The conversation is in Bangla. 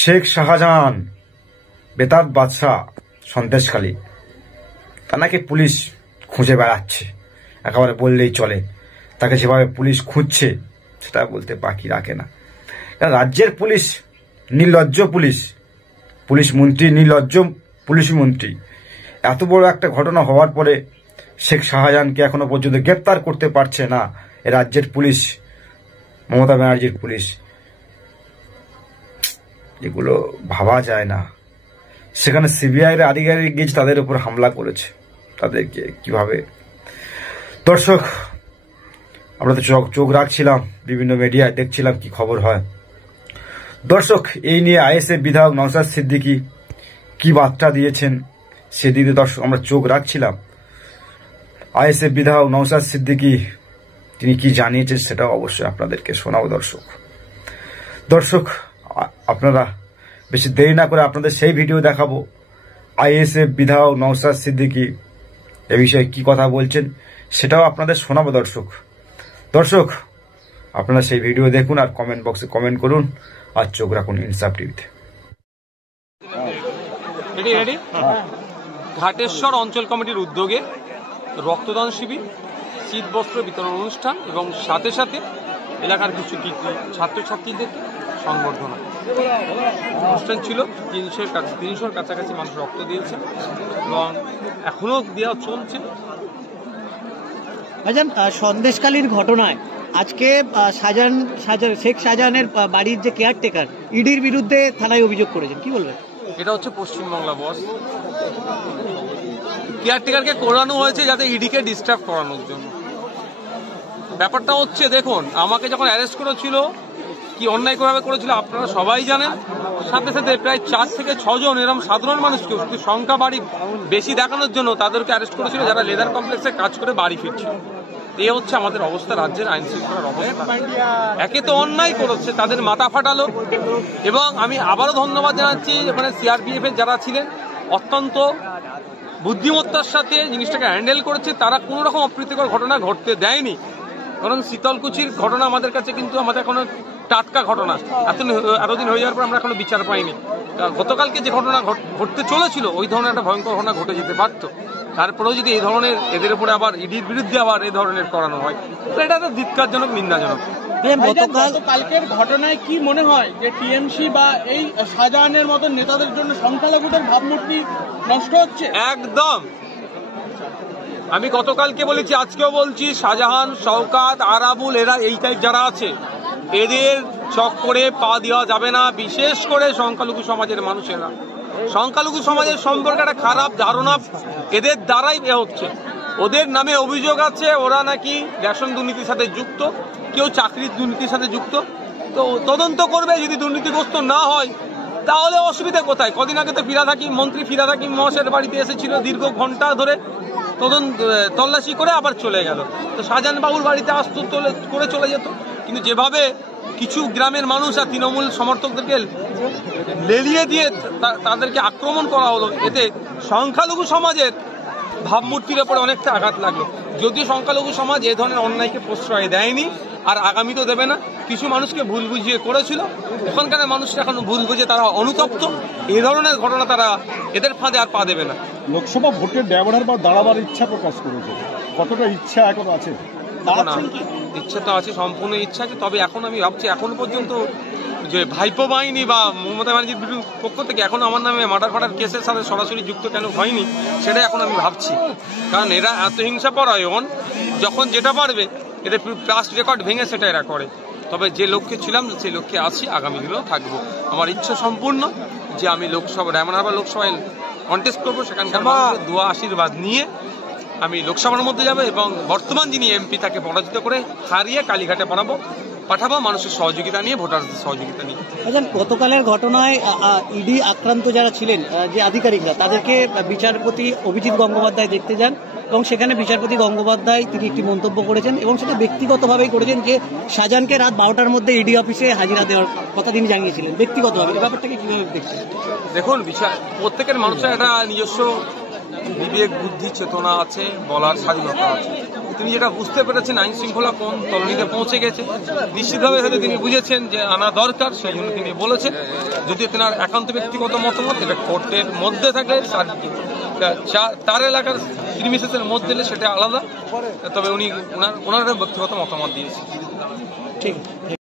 শেখ শাহজাহান বেতাব বাদশাহ সন্দেশখালী তা নাকি পুলিশ খুঁজে বেড়াচ্ছে, একেবারে বললেই চলে। তাকে যেভাবে পুলিশ খুঁজছে সেটা বলতে বাকি রাখে না। কারণ রাজ্যের পুলিশ নির্লজ্জ, পুলিশ মন্ত্রী নির্লজ্জ, পুলিশ মন্ত্রী। এত বড় একটা ঘটনা হওয়ার পরে শেখ শাহজাহানকে এখনো পর্যন্ত গ্রেপ্তার করতে পারছে না এ রাজ্যের পুলিশ, মমতা ব্যানার্জির পুলিশ। এগুলো ভাবা যায় না। সেখানে সিবিআইয়ের আধিকারিক গিয়ে তাদের উপর হামলা করেছে, তাদেরকে কিভাবে। দর্শক, আমরা তো চোখ রাখছিলাম, বিভিন্ন মিডিয়ায় দেখছিলাম কি খবর হয়। দর্শক, এই নিয়ে আইএসএফ বিধায়ক নওশাদ সিদ্দিকী কি বার্তা দিয়েছেন সেদিকে দর্শক আমরা চোখ রাখছিলাম। আইএসএফ বিধায়ক নওশাদ সিদ্দিকী তিনি কি জানিয়েছেন সেটা অবশ্যই আপনাদেরকে শোনাবো। দর্শক আপনারা বেশি দেরি না করে আপনাদের সেই ভিডিও দেখাবো। আইএসএফ বিধায়ক নওশাদ সিদ্দিকী এ বিষয়ে কি কথা বলছেন সেটাও আপনাদের শোনাবো। দর্শক আপনারা সেই ভিডিও দেখুন আর কমেন্ট বক্সে কমেন্ট করুন আর চোখ রাখুন ইনসাফ টিভিতে। ঘাটেশ্বর অঞ্চল কমিটির উদ্যোগে রক্তদান শিবির, শীতবস্ত্র বিতরণ অনুষ্ঠান এবং সাথে সাথে এলাকার কিছু ছাত্রছাত্রীদের সংবর্ধনা অনুষ্ঠান ছিল। 300-র কাছাকাছি মানুষ রক্ত দিয়েছে এবং এখনো দেওয়া চলছে। সন্দেশখালীর ঘটনায় আজকে শেখ শাহজাহানের বাড়ির যে কেয়ারটেকার ইডির বিরুদ্ধে থানায় অভিযোগ করেছেন, কি বলবেন? এটা হচ্ছে পশ্চিমবাংলা বস। কেয়ারটেকারকে করানো হয়েছে যাতে ইডিকে ডিস্টার্ব করানোর জন্য। ব্যাপারটা হচ্ছে, দেখুন, আমাকে যখন অ্যারেস্ট করেছিল, কি অন্যায়ভাবে করেছিল আপনারা সবাই জানেন। সাথে সাথে প্রায় 4 থেকে 6 জন এরকম সাধারণ মানুষকে শুধু সংখ্যা বাড়ি বেশি দেখানোর জন্য তাদেরকে অ্যারেস্ট করেছিল, যারা লেদার কমপ্লেক্সে কাজ করে বাড়ি ফিরছিল। এই হচ্ছে আমাদের অবস্থা, রাজ্যের আইন শৃঙ্খলার অবস্থা। একে তো অন্যায় করেছে, তাদের মাথা ফাটালো। এবং আমি আবারও ধন্যবাদ জানাচ্ছি মানে সিআরপিএফ এর যারা ছিলেন, অত্যন্ত বুদ্ধিমত্তার সাথে জিনিসটাকে হ্যান্ডেল করেছে। তারা কোনো রকম অপ্রীতিকর ঘটনা ঘটতে দেয়নি। কারণ শীতলকুচির ঘটনা আমাদের কাছে কিন্তু আমাদের এখনো টাটকা ঘটনা, এতদিন হয়ে যাওয়ার পর আমরা এখনো বিচার পাইনি। গতকালকে যে ঘটনা ঘটতে চলেছিল ওই ধরনের একটা ভয়ঙ্কর ঘটনা ঘটে যেতে পারত। তারপরেও যদি এই ধরনের এদের উপরে আবার ইডির বিরুদ্ধে আবার এই ধরনের করানো হয়, এটা একটা ধিক্কারজনক, নিন্দাজনক। কালকের ঘটনায় কি মনে হয় যে টিএমসি বা এই শাহজাহানের মতন নেতাদের জন্য সংখ্যালঘুদের ভাবমূর্তি নষ্ট হচ্ছে? একদম। আমি গতকালকে বলেছি, আজকেও বলছি, শাহজাহান, শওকাত, আরাবুল এরা এই টাইপ যারা আছে এদের চক্করে পা দেওয়া যাবে না। বিশেষ করে সংখ্যালঘু সমাজের মানুষেরা, সংখ্যালঘু সমাজের সম্পর্কে একটা খারাপ ধারণা এদের দ্বারাই হচ্ছে। ওদের নামে অভিযোগ আছে ওরা নাকি রেশন দুর্নীতির সাথে যুক্ত, কেউ চাকরির দুর্নীতির সাথে যুক্ত। তো তদন্ত করবে, যদি দুর্নীতিগ্রস্ত না হয় তাহলে অসুবিধা কোথায়? কদিন আগে তো মন্ত্রী ফিরহাদ হাকিম মহাশয়ের বাড়িতে এসেছিল, দীর্ঘ ঘন্টা ধরে তল্লাশি করে আবার চলে গেল। তো শাহজাহান বাবুর বাড়িতে আসতো, করে চলে যেত। কিন্তু যেভাবে কিছু গ্রামের মানুষ আর তৃণমূল সমর্থকদেরকে লেলিয়ে দিয়ে তাদেরকে আক্রমণ করা হলো, এতে সংখ্যালঘু সমাজের ভাবমূর্তির উপরে অনেকটা আঘাত লাগলো। যদিও সংখ্যালঘু সমাজ এই ধরনের অন্যায়কে প্রশ্রয় দেয়নি আর আগামীতেও দেবে না। কিছু মানুষকে ভুল বুঝিয়ে করেছিল, ওখানকার মানুষরা এখন ভুল বুঝে তারা অনুতপ্ত। এই ধরনের ঘটনা তারা এদের ফাঁদে আর পা দেবে না। লোকসভা ভোটের ব্যবহার বা দাঁড়াবার ইচ্ছা প্রকাশ করেছে, কতটা ইচ্ছা এখন আছে? ইচ্ছা তো আছে, সম্পূর্ণ ইচ্ছা আছে। তবে এখন আমি ভাবছি, এখন পর্যন্ত যে ভাইপো বাহিনী বা মমতা ব্যানার্জির পক্ষ থেকে এখন আমার নামে মার্ডার কেসের সাথে সরাসরি যুক্ত কেন হয়নি সেটাই এখন আমি ভাবছি। কারণ এরা এত হিংসাপরায়ণ, যখন যেটা পারবে এদের পাস্ট রেকর্ড ভেঙে সেটা এরা করে। তবে যে লক্ষ্যে ছিলাম সেই লক্ষ্যে আছি, আগামী দিনেও থাকবো। আমার ইচ্ছা সম্পূর্ণ যে আমি রামনগর লোকসভায় কন্টেস্ট করবো, সেখানকার মানুষের দোয়া আশীর্বাদ নিয়ে আমি লোকসভার মধ্যে যাব এবং বর্তমান যিনি এমপি তাকে পরাজিত করে হারিয়ে কালীঘাটে পাঠাবো মানুষের সহযোগিতা নিয়ে, ভোটারদের সহযোগিতা নিয়ে। গতকালের ঘটনায় ইডি আক্রান্ত যারা ছিলেন, যে আধিকারিকরা, তাদেরকে বিচারপতি অভিজিৎ গঙ্গোপাধ্যায় দেখতে যান এবং সেখানে বিচারপতি গঙ্গোপাধ্যায় তিনি একটি মন্তব্য করেছেন এবং সেটা ব্যক্তিগতভাবেই করেছেন যে শাহজাহানকে রাত 12টার মধ্যে ইডি অফিসে হাজিরা দেওয়ার কথা তিনি জানিয়েছিলেন ব্যক্তিগতভাবে। এই ব্যাপারটাকে কিভাবে দেখছেন? দেখুন, প্রত্যেকের মানুষের একটা নিজস্ব বিবেক, বুদ্ধি, চেতনা আছে, বলার স্বাধীনতা আছে। তিনি যেটা বুঝতে পেরেছেন আইন শৃঙ্খলা কোন তলনিতে পৌঁছে গেছে, নিশ্চিতভাবে হয়তো তিনি বুঝেছেন যে আনা দরকার, সেই জন্য তিনি বলেছেন। যদি তেনার একান্ত ব্যক্তিগত মতামত এটা কোর্টের মধ্যে থাকে, তার এলাকার প্রিমিসেসের মধ্যে এলে সেটা আলাদা, তবে উনি ওনার ব্যক্তিগত মতামত দিয়েছেন। ঠিক